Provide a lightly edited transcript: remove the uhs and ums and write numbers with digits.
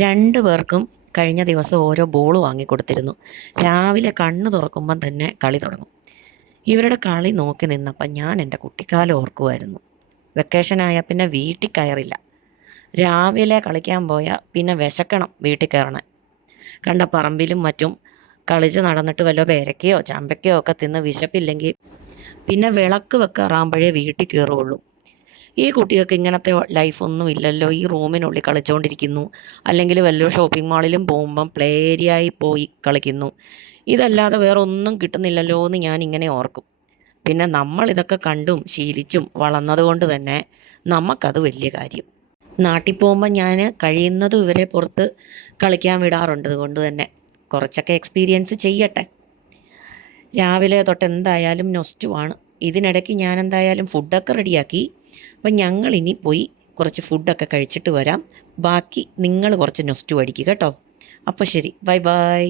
രണ്ടു പേർക്കും കഴിഞ്ഞ ദിവസം ഓരോ ബോൾ വാങ്ങിക്കൊടുത്തിരുന്നു. രാവിലെ കണ്ണ് തുറക്കുമ്പം തന്നെ കളി തുടങ്ങും. ഇവരുടെ കളി നോക്കി നിന്നപ്പം ഞാൻ എൻ്റെ കുട്ടിക്കാലം ഓർക്കുമായിരുന്നു. വെക്കേഷനായാൽ പിന്നെ വീട്ടിൽ കയറില്ല. രാവിലെ കളിക്കാൻ പോയാൽ പിന്നെ വിശക്കണം വീട്ടിൽ കയറണേ. കണ്ട പറമ്പിലും മറ്റും കളിച്ച് നടന്നിട്ട് വല്ല പേരക്കയോ ചമ്പക്കയോ ഒക്കെ തിന്ന് വിശപ്പില്ലെങ്കിൽ പിന്നെ വിളക്ക് വെക്കാറാകുമ്പോഴേ വീട്ടിൽ കയറുള്ളൂ. ഈ കുട്ടികൾക്ക് ഇങ്ങനത്തെ ലൈഫൊന്നും ഇല്ലല്ലോ. ഈ റൂമിനുള്ളിൽ കളിച്ചുകൊണ്ടിരിക്കുന്നു, അല്ലെങ്കിൽ വല്ല ഷോപ്പിംഗ് മാളിലും പോകുമ്പം പ്ലേ ഏരിയയിൽ പോയി കളിക്കുന്നു. ഇതല്ലാതെ വേറെ ഒന്നും കിട്ടുന്നില്ലല്ലോ എന്ന് ഞാൻ ഇങ്ങനെ ഓർക്കും. പിന്നെ നമ്മൾ ഇതൊക്കെ കണ്ടും ശീലിച്ചും വളർന്നതുകൊണ്ട് തന്നെ നമുക്കത് വലിയ കാര്യം. നാട്ടിൽ പോകുമ്പോൾ ഞാൻ കഴിയുന്നതും ഇവരെ പുറത്ത് കളിക്കാൻ വിടാറുണ്ട്. അതുകൊണ്ട് തന്നെ കുറച്ചൊക്കെ എക്സ്പീരിയൻസ് ചെയ്യട്ടെ. രാവിലെ തൊട്ട് എന്തായാലും നൊസ്റ്റുമാണ്. ഇതിനിടയ്ക്ക് ഞാൻ എന്തായാലും ഫുഡൊക്കെ റെഡിയാക്കി. അപ്പം ഞങ്ങളിനി പോയി കുറച്ച് ഫുഡൊക്കെ കഴിച്ചിട്ട് വരാം. ബാക്കി നിങ്ങൾ കുറച്ച് നൊസ്റ്റു അടിക്കുക കേട്ടോ. അപ്പോൾ ശരി, ബൈ ബൈ.